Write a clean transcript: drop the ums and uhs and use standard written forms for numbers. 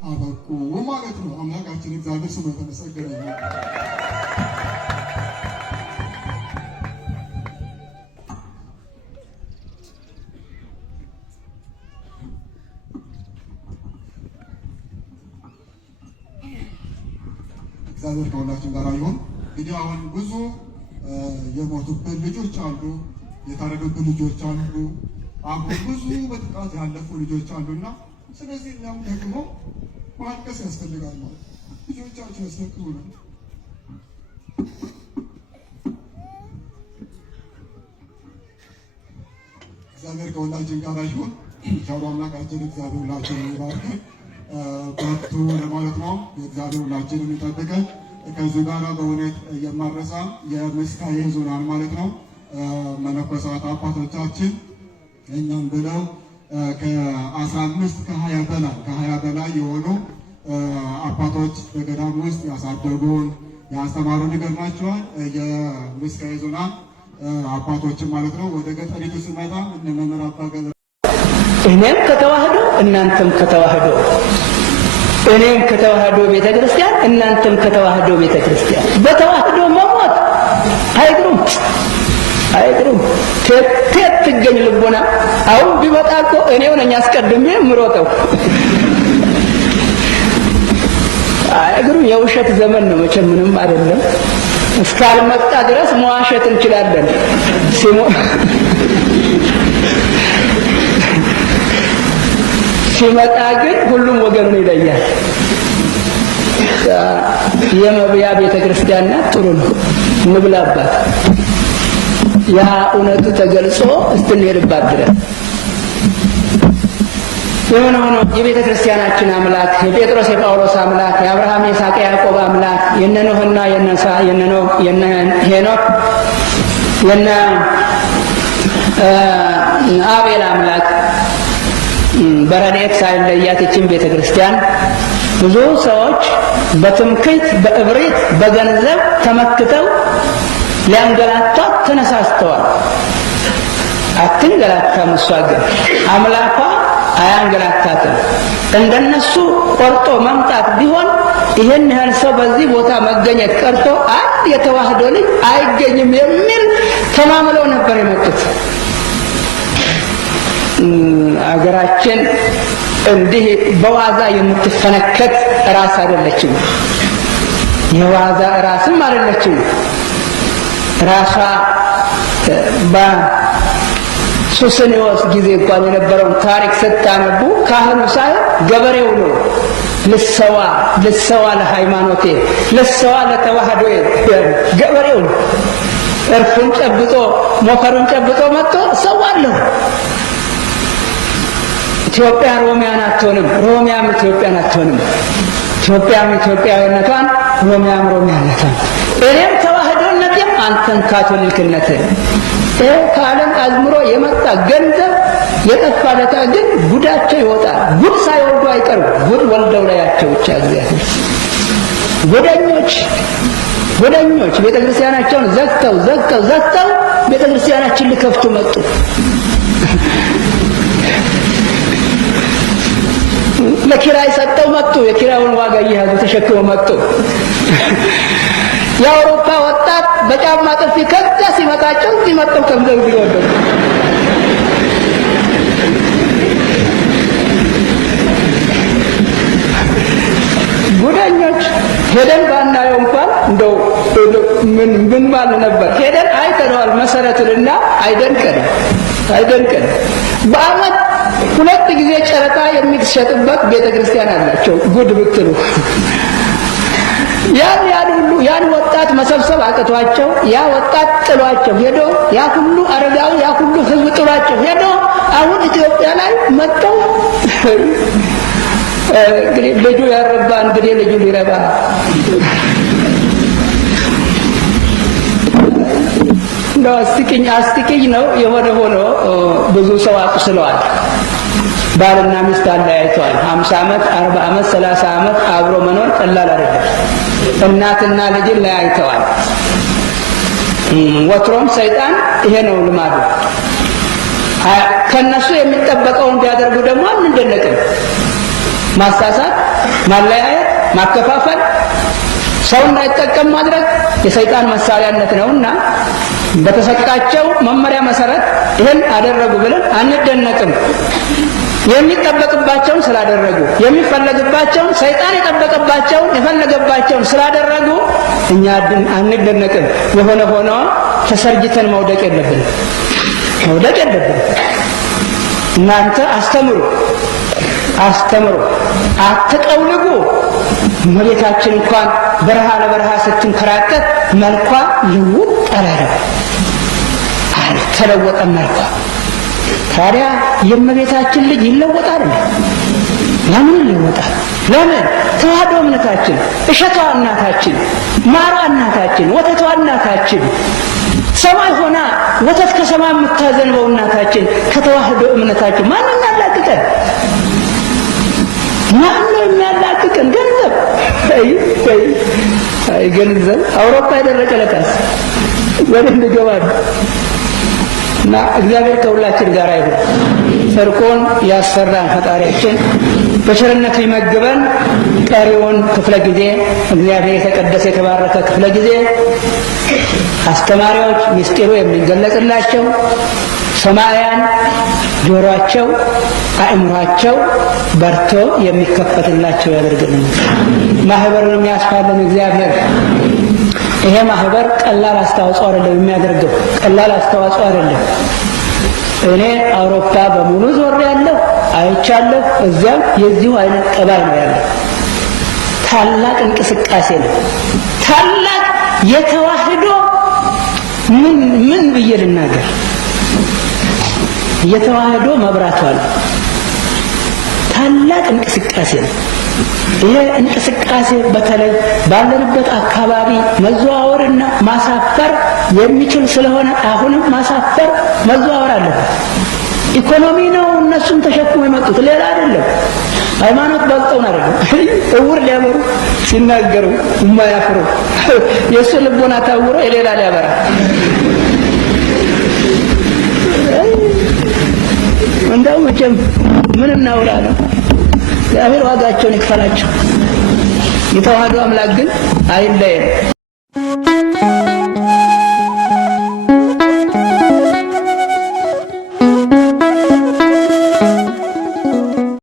አበቁ ማለት ነው። አምላካችን እግዚአብሔር ስሙ የተመሰገነ ይሁን። እግዚአብሔር ከሁላችን ጋር ይሁን። እንግዲህ አሁን ብዙ የሞቱብን ልጆች አሉ፣ የታረዱብን ልጆች አሉ፣ አሁን ብዙ በጥቃት ያለፉ ልጆች አሉና ስለዚህ እኛም ደግሞ ማልቀስ ያስፈልጋል ማለት ልጆቻችን ያስነክሩ ነው። እግዚአብሔር ከሁላችን ጋር ይሁን። ቸሩ አምላካችን እግዚአብሔር ሁላችንን ይባርከን። በርቱ ለማለት ነው። የእግዚአብሔር ሁላችንን ይጠብቀን። ከዚህ ጋር በእውነት የማረሳ የምስካየ ኅዙናን ማለት ነው መነኮሳት አባቶቻችን እኛም ብለው ከ15 ከ20 በላይ የሆኑ አባቶች በገዳም ውስጥ ያሳደጉን ያስተማሩን ይገርማቸዋል። የምስካየ ኅዙናን አባቶችን ማለት ነው። ወደ ገጠሪቱ ስመጣ እነ መምህር አባ ገብረ እኔም ከተዋህዶ እናንተም ከተዋህዶ እኔም ከተዋህዶ ቤተክርስቲያን እናንተም ከተዋህዶ ቤተክርስቲያን በተዋህዶ መሞት አይግሩም ተት ትገኝ ልቦና አሁን ቢመጣ እኮ እኔው ነኝ አስቀድሜ ምሮጠው። አይግሩም የውሸት ዘመን ነው መቼም ምንም አይደለም። እስካልመጣ ድረስ መዋሸት እንችላለን። ሲመጣ ግን ሁሉም ወገኑን ይለያል። የመብያ ቤተክርስቲያን ናት፣ ጥሩ ነው እንብላባት። ያ እውነቱ ተገልጾ እስክንሄድባት ድረስ የሆነ ሆኖ የቤተክርስቲያናችን አምላክ የጴጥሮስ የጳውሎስ አምላክ የአብርሃም የይስሐቅ የያዕቆብ አምላክ የነ ኖህና የነ ሄኖክ የነ አቤል አምላክ በረድኤት ሳይለያት ይህችን ቤተክርስቲያን ብዙ ሰዎች በትምክህት በእብሪት በገንዘብ ተመክተው ሊያንገላቷት ተነሳስተዋል። አትንገላታም። እሷ ግን አምላኳ አያንገላታትም። እንደነሱ ቆርጦ መምጣት ቢሆን ይህን ያህል ሰው በዚህ ቦታ መገኘት ቀርቶ አንድ የተዋህዶ ልጅ አይገኝም የሚል ተማምለው ነበር የመጡት። አገራችን እንዲህ በዋዛ የምትፈነከት ራስ አይደለችም። የዋዛ ራስም አይደለችም። ራሷ በሱስንዮስ ጊዜ እንኳን የነበረውን ታሪክ ስታነቡ ካህኑ ሳይሆን ገበሬው ነው ልሰዋ ለሃይማኖቴ ልሰዋ ለተዋህዶ ገበሬው ነው። እርፉን ጨብጦ ሞፈሩን ጨብጦ መጥቶ እሰዋለሁ። ኢትዮጵያ ሮሚያን አትሆንም፣ ሮሚያም ኢትዮጵያን አትሆንም። ኢትዮጵያም ኢትዮጵያዊነቷን፣ ሮሚያም ሮሚያነቷን፣ እኔም ተዋህዶነቴም አንተን ካቶሊክነትን። ከዓለም አዝምሮ የመጣ ገንዘብ የጠፋ ለታ ግን ጉዳቸው ይወጣል። ጉድ ሳይወልዱ አይቀርም። ጉድ ወልደው ላያቸው ብቻ እግዚአብሔር ጎደኞች ቤተክርስቲያናቸውን ዘግተው ቤተክርስቲያናችን ሊከፍቱ መጡ። ለኪራይ ሰጠው መጡ። የኪራዩን ዋጋ እየያዙ ተሸክመው መጡ። የአውሮፓ ወጣት በጫማ ጥፊ ከዛ ሲመጣቸው ሲመጣው ከምዘው ይወደዱ። ጉደኞች ሄደን ባናየው እንኳን እንደው ምን ባል ነበር ሄደን አይተነዋል መሰረቱንና አይደንቀንም። በአመት 2 ጊዜ ጨረታ የሚሸጥበት ቤተክርስቲያን አላቸው። ጉድ ብትሉ ያን ወጣት መሰብሰብ አቅቷቸው ያ ወጣት ጥሏቸው ሄዶ ያ ሁሉ አረጋዊ ያ ሁሉ ህዝብ ጥሏቸው ሄዶ አሁን ኢትዮጵያ ላይ መጥተው እንግዲህ ልጁ ያረባ እንግዲህ ልጁ ሊረባ ነው። አስቂኝ ነው። የሆነ ሆኖ ብዙ ሰው አቁስለዋል። ባልና ሚስት አለያይተዋል። 50 ዓመት 40 ዓመት 30 ዓመት አብሮ መኖር ቀላል አይደለም። እናትና ልጅን ለያይተዋል። ወትሮም ሰይጣን ይሄ ነው ልማዱ። ከነሱ የሚጠበቀውን ቢያደርጉ ደግሞ አንደነቅም። ማሳሳት ማለያየት፣ ማከፋፈል፣ ሰው እንዳይጠቀም ማድረግ የሰይጣን መሳሪያነት ነውና በተሰጣቸው መመሪያ መሰረት ይህን አደረጉ ብለን አንደነቅም። የሚጠበቅባቸውን ስላደረጉ የሚፈለግባቸውን ሰይጣን የጠበቀባቸውን የፈለገባቸውን ስላደረጉ እኛ አንደነቅም። የሆነ ሆኖ ተሰርጅተን መውደቅ የለብንም። እናንተ አስተምሩ፣ አትቀውልጉ። እመቤታችን እንኳን በረሃ ለበረሃ ስትንከራተት መልኳ ልውጥ አላለ፣ አልተለወጠም መልኳ። ታዲያ የእመቤታችን ልጅ ይለወጣል? ለምን ይለወጣል? ለምን? ተዋህዶ እምነታችን፣ እሸቷ እናታችን፣ ማሯ እናታችን፣ ወተቷ እናታችን፣ ሰማይ ሆና ወተት ከሰማይ የምታዘንበው እናታችን ከተዋህዶ እምነታችን ማንም ያላቅቀን? ማንም የሚያላቅቀን? ገንዘብ ገንዘብ አውሮፓ የደረቀ ለካስ ወደ ገባል እና እግዚአብሔር ከሁላችን ጋር ይሁን። ሰርቆን ያሰራን ፈጣሪያችን በቸርነቱ ይመግበን። ቀሪውን ክፍለ ጊዜ እግዚአብሔር የተቀደሰ የተባረከ ክፍለ ጊዜ አስተማሪዎች ምስጢሩ የሚገለጽላቸው ሰማያን ጆሮአቸው አእምሯቸው በርቶ የሚከፈትላቸው ያደርግልን። ማህበሩን ያስፋልን እግዚአብሔር። ይሄ ማህበር ቀላል አስተዋጽኦ አይደለም የሚያደርገው፣ ቀላል አስተዋጽኦ አይደለም። እኔ አውሮፓ በሙሉ ዞር ያለው አይቻለሁ። እዚያም የዚሁ አይነት ጠባይ ነው ያለው። ታላቅ እንቅስቃሴ ነው። ታላቅ የተዋህዶ ምን ብዬ ልናገር? የተዋህዶ መብራቷ ነው። ታላቅ እንቅስቃሴ ነው። ይሄ እንቅስቃሴ በተለይ ባለንበት አካባቢ መዘዋወርና ማሳፈር የሚችል ስለሆነ አሁንም ማሳፈር መዘዋወር አለበት። ኢኮኖሚ ነው እነሱም ተሸክሞ የመጡት ሌላ አይደለም። ሃይማኖት ባልጠውን አይደለም። እውር ሊያበሩ ሲናገሩ የማያፍሩ የእሱ ልቦና ታውሮ የሌላ ሊያበራ እንደው መቼም ምን እናውራ ነው። እግዚአብሔር ዋጋቸውን ይክፈላቸው። የተዋህዶ አምላክ ግን አይለየን።